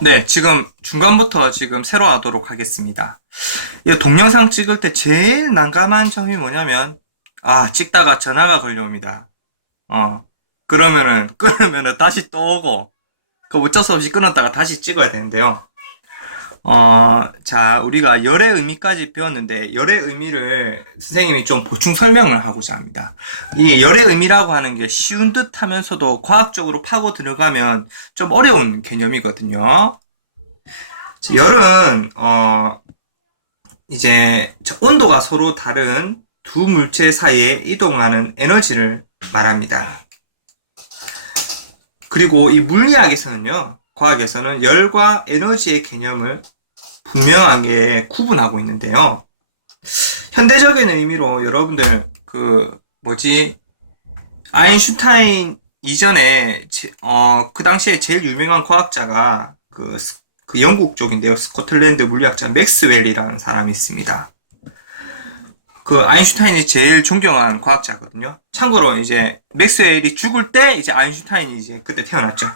네, 지금 중간부터 지금 새로 하도록 하겠습니다. 이 동영상 찍을 때 제일 난감한 점이 뭐냐면, 찍다가 전화가 걸려옵니다. 어, 그러면은, 끊으면은 다시 또 오고, 그 어쩔 수 없이 끊었다가 다시 찍어야 되는데요. 자, 우리가 열의 의미까지 배웠는데, 열의 의미를 선생님이 좀 보충 설명을 하고자 합니다. 이 열의 의미라고 하는 게 쉬운 듯 하면서도 과학적으로 파고 들어가면 좀 어려운 개념이거든요. 열은, 이제 온도가 서로 다른 두 물체 사이에 이동하는 에너지를 말합니다. 그리고 이 물리학에서는요, 과학에서는 열과 에너지의 개념을 분명하게 구분하고 있는데요. 현대적인 의미로 여러분들 아인슈타인 이전에 그 당시에 제일 유명한 과학자가 그 영국 쪽인데요. 스코틀랜드 물리학자 맥스웰이라는 사람이 있습니다. 그 아인슈타인이 제일 존경한 과학자거든요. 참고로 이제 맥스웰이 죽을 때 이제 아인슈타인이 이제 그때 태어났죠.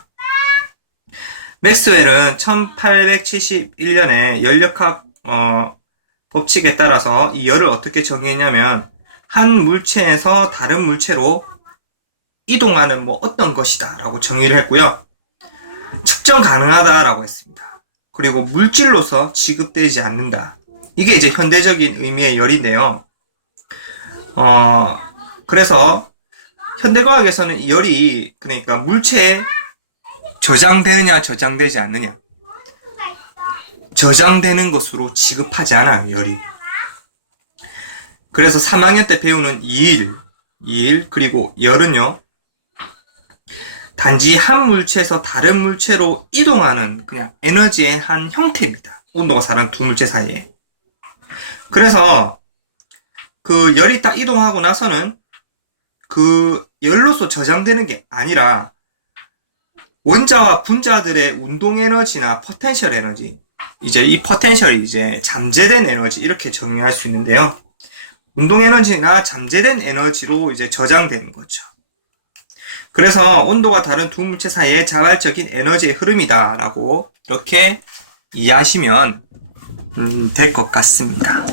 맥스웰은 1871년에 열역학 법칙에 따라서 이 열을 어떻게 정의했냐면 한 물체에서 다른 물체로 이동하는 어떤 것이다 라고 정의를 했고요. 측정 가능하다 라고 했습니다. 그리고 물질로서 취급되지 않는다. 이게 이제 현대적인 의미의 열인데요. 그래서 현대과학에서는 이 열이 그러니까 물체에 저장되느냐 저장되지 않느냐, 저장되는 것으로 취급하지 않아요, 열이. 그래서 3학년 때 배우는 이일 그리고 열은요, 단지 한 물체에서 다른 물체로 이동하는 그냥 에너지의 한 형태입니다. 온도가 다른 두 물체 사이에. 그래서 그 열이 딱 이동하고 나서는 그 열로서 저장되는 게 아니라 원자와 분자들의 운동 에너지나 포텐셜 에너지, 이제 이 포텐셜이 이제 잠재된 에너지 이렇게 정의할 수 있는데요. 운동 에너지나 잠재된 에너지로 이제 저장되는 거죠. 그래서 온도가 다른 두 물체 사이의 자발적인 에너지의 흐름이다라고 이렇게 이해하시면 될 것 같습니다.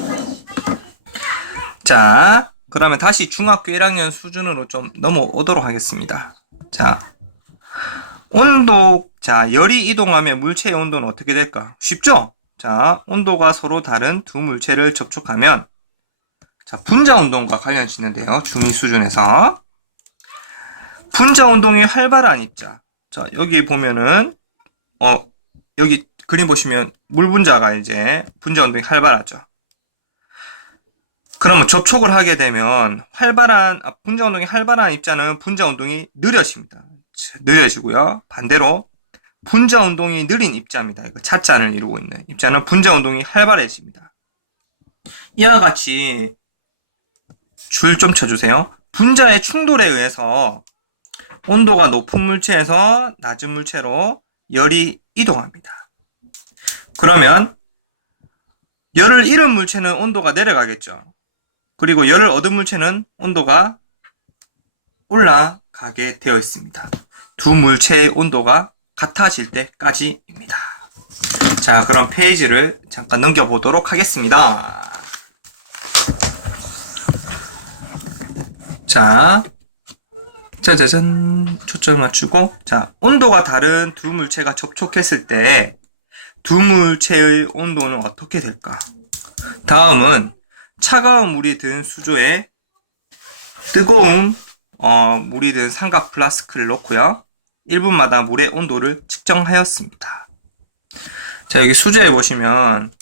자, 그러면 다시 중학교 1학년 수준으로 좀 넘어오도록 하겠습니다. 자, 열이 이동하면 물체의 온도는 어떻게 될까? 쉽죠? 자, 온도가 서로 다른 두 물체를 접촉하면, 자, 분자 운동과 관련이 있는데요. 중2 수준에서. 분자 운동이 활발한 입자. 자, 여기 보면은, 여기 그림 보시면 물 분자가 이제 분자 운동이 활발하죠. 그러면 접촉을 하게 되면 분자 운동이 활발한 입자는 분자 운동이 느려지고요. 반대로 분자 운동이 느린 입자입니다. 이거 차자를 이루고 있는 입자는 분자 운동이 활발해집니다. 이와 같이 줄 좀 쳐주세요. 분자의 충돌에 의해서 온도가 높은 물체에서 낮은 물체로 열이 이동합니다. 그러면 열을 잃은 물체는 온도가 내려가겠죠. 그리고 열을 얻은 물체는 온도가 올라가게 되어 있습니다. 두 물체의 온도가 같아질 때까지입니다. 자, 그럼 페이지를 잠깐 넘겨보도록 하겠습니다. 자, 짜자잔, 초점을 맞추고, 자, 온도가 다른 두 물체가 접촉했을 때 두 물체의 온도는 어떻게 될까? 다음은 차가운 물이 든 수조에 뜨거운 물이 든 삼각 플라스크를 넣고요. 1분마다 물의 온도를 측정하였습니다. 자, 여기 수조에 보시면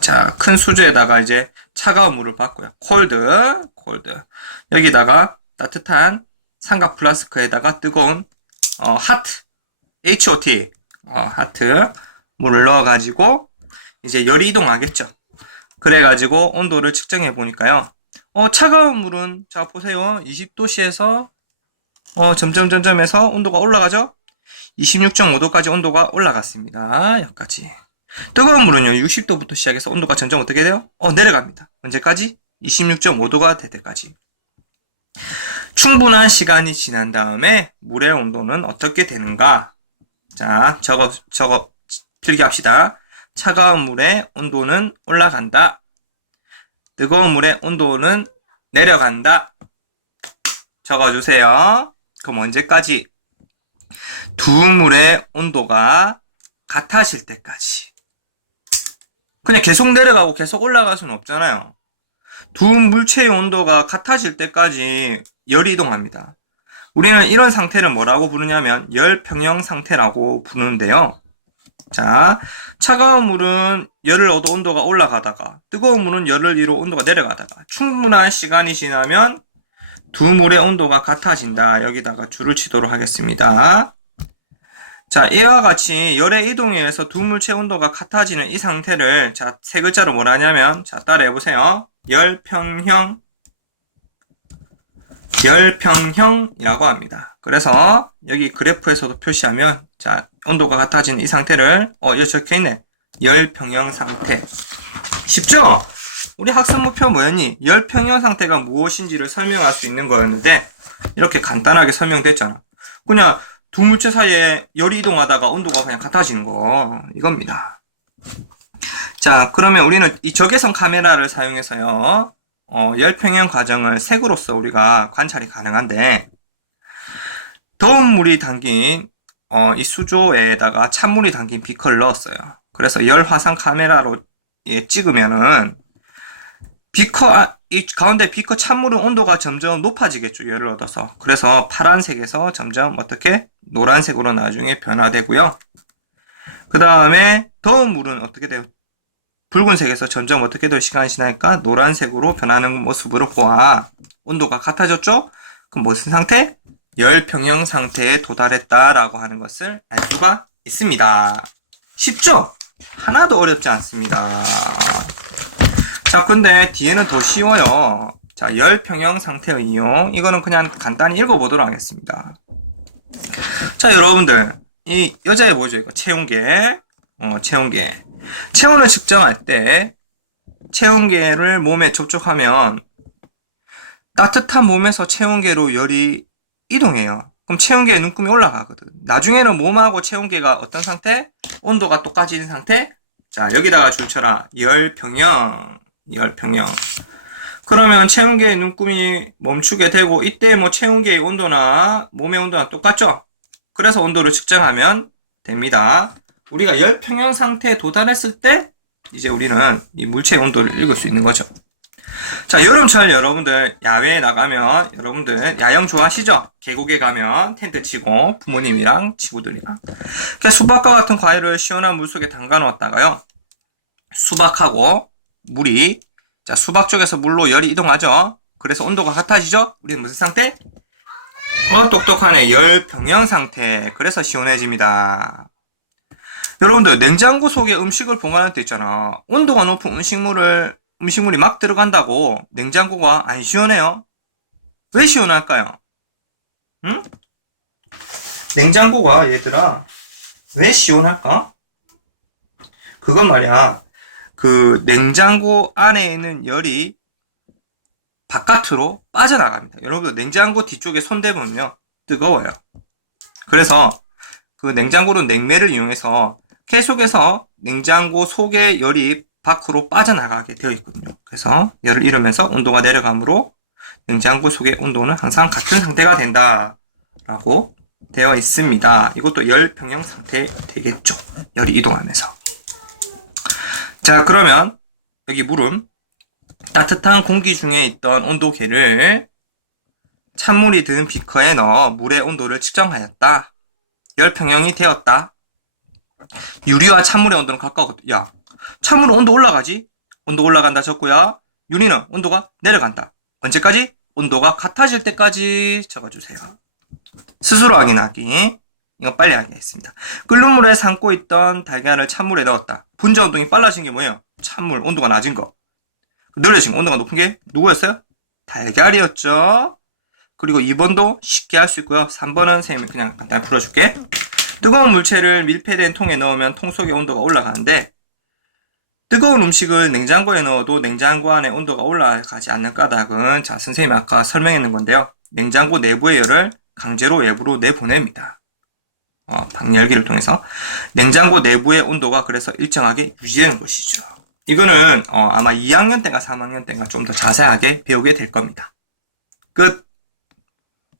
자, 큰 수조에다가 이제 차가운 물을 받고요. 콜드. 여기다가 따뜻한 삼각 플라스크에다가 뜨거운 하트, HOT, 하트 물을 넣어가지고 이제 열이 이동하겠죠. 그래가지고 온도를 측정해 보니까요. 차가운 물은 자 보세요. 20도씨에서 점점점점해서 온도가 올라가죠. 26.5도까지 온도가 올라갔습니다. 여기까지. 뜨거운 물은요, 60도부터 시작해서 온도가 점점 어떻게 돼요? 내려갑니다. 언제까지? 26.5도가 될 때까지. 충분한 시간이 지난 다음에 물의 온도는 어떻게 되는가? 자, 저거 필기합시다. 차가운 물의 온도는 올라간다. 뜨거운 물의 온도는 내려간다. 적어주세요. 그럼 언제까지? 두 물의 온도가 같아질 때까지. 그냥 계속 내려가고 계속 올라갈 수는 없잖아요. 두 물체의 온도가 같아질 때까지 열이 이동합니다. 우리는 이런 상태를 뭐라고 부르냐면 열평형 상태라고 부르는데요. 자, 차가운 물은 열을 얻어 온도가 올라가다가 뜨거운 물은 열을 잃어 온도가 내려가다가 충분한 시간이 지나면 두 물의 온도가 같아진다. 여기다가 줄을 치도록 하겠습니다. 자, 이와 같이 열의 이동에 의해서 두 물체 온도가 같아지는 이 상태를 자, 세 글자로 뭐라 하냐면 자, 따라해보세요. 열평형이라고 합니다. 그래서 여기 그래프에서도 표시하면 자, 온도가 같아지는 이 상태를 여기 적혀있네. 열평형 상태. 쉽죠? 우리 학습 목표 뭐였니? 열평형 상태가 무엇인지를 설명할 수 있는 거였는데 이렇게 간단하게 설명됐잖아. 그냥 두 물체 사이에 열이 이동하다가 온도가 그냥 같아지는 거 이겁니다. 자, 그러면 우리는 이 적외선 카메라를 사용해서요 열평형 과정을 색으로서 우리가 관찰이 가능한데 더운 물이 담긴 이 수조에다가 찬물이 담긴 비커를 넣었어요. 그래서 열화상 카메라로 찍으면은 이 가운데 비커 찬물은 온도가 점점 높아지겠죠. 열을 얻어서. 그래서 파란색에서 점점 어떻게? 노란색으로 나중에 변화되고요. 그 다음에 더운 물은 어떻게 돼요? 붉은색에서 점점 어떻게 될 시간이 지나니까 노란색으로 변하는 모습으로 보아 온도가 같아졌죠? 그럼 무슨 상태? 열평형 상태에 도달했다라고 하는 것을 알 수가 있습니다. 쉽죠? 하나도 어렵지 않습니다. 자, 근데 뒤에는 더 쉬워요. 자, 열평형 상태의 이용. 이거는 그냥 간단히 읽어보도록 하겠습니다. 자, 여러분들. 이 여자애 뭐죠? 이거 체온계. 체온계. 체온을 측정할 때 체온계를 몸에 접촉하면 따뜻한 몸에서 체온계로 열이 이동해요. 그럼 체온계의 눈금이 올라가거든. 나중에는 몸하고 체온계가 어떤 상태? 온도가 똑같은 상태? 자, 여기다가 줄 쳐라. 열평형. 그러면 체온계의 눈금이 멈추게 되고 이때 뭐 체온계의 온도나 몸의 온도나 똑같죠? 그래서 온도를 측정하면 됩니다. 우리가 열평형 상태에 도달했을 때 이제 우리는 이 물체의 온도를 읽을 수 있는 거죠. 자, 여름철 여러분들 야외에 나가면 여러분들 야영 좋아하시죠? 계곡에 가면 텐트 치고 부모님이랑 친구들이랑 수박과 같은 과일을 시원한 물 속에 담가 놓았다가요. 수박하고 물이 자, 수박 쪽에서 물로 열이 이동하죠. 그래서 온도가 같아지죠. 우리는 무슨 상태? 똑똑하네. 열평형 상태. 그래서 시원해집니다. 여러분들 냉장고 속에 음식을 보관할 때 있잖아. 온도가 높은 음식물이 막 들어간다고 냉장고가 안 시원해요. 왜 시원할까요? 응? 냉장고가 얘들아 왜 시원할까? 그건 말이야. 그 냉장고 안에 있는 열이 바깥으로 빠져나갑니다. 여러분들 냉장고 뒤쪽에 손 대보면요 뜨거워요. 그래서 그 냉장고는 냉매를 이용해서 계속해서 냉장고 속의 열이 밖으로 빠져나가게 되어 있거든요. 그래서 열을 잃으면서 온도가 내려가므로 냉장고 속의 온도는 항상 같은 상태가 된다라고 되어 있습니다. 이것도 열평형 상태 되겠죠. 열이 이동하면서. 자, 그러면 여기 물은 따뜻한 공기 중에 있던 온도계를 찬물이 든 비커에 넣어 물의 온도를 측정하였다. 열평형이 되었다. 유리와 찬물의 온도는 가까웠거든. 야, 찬물은 온도 올라가지? 온도 올라간다 적고요. 유리는 온도가 내려간다. 언제까지? 온도가 같아질 때까지 적어주세요. 스스로 확인하기. 이거 빨리 하겠습니다. 끓는 물에 삶고 있던 달걀을 찬물에 넣었다. 분자 운동이 빨라진 게 뭐예요? 찬물 온도가 낮은 거. 느려진 거, 온도가 높은 게 누구였어요? 달걀이었죠. 그리고 2번도 쉽게 할 수 있고요. 3번은 선생님이 그냥 간단히 풀어줄게. 뜨거운 물체를 밀폐된 통에 넣으면 통 속의 온도가 올라가는데 뜨거운 음식을 냉장고에 넣어도 냉장고 안에 온도가 올라가지 않는 까닭은 자, 선생님이 아까 설명했는 건데요. 냉장고 내부의 열을 강제로 외부로 내보냅니다. 방열기를 통해서 냉장고 내부의 온도가 그래서 일정하게 유지되는 것이죠. 이거는 아마 2학년 때인가 3학년 때인가 좀 더 자세하게 배우게 될 겁니다. 끝.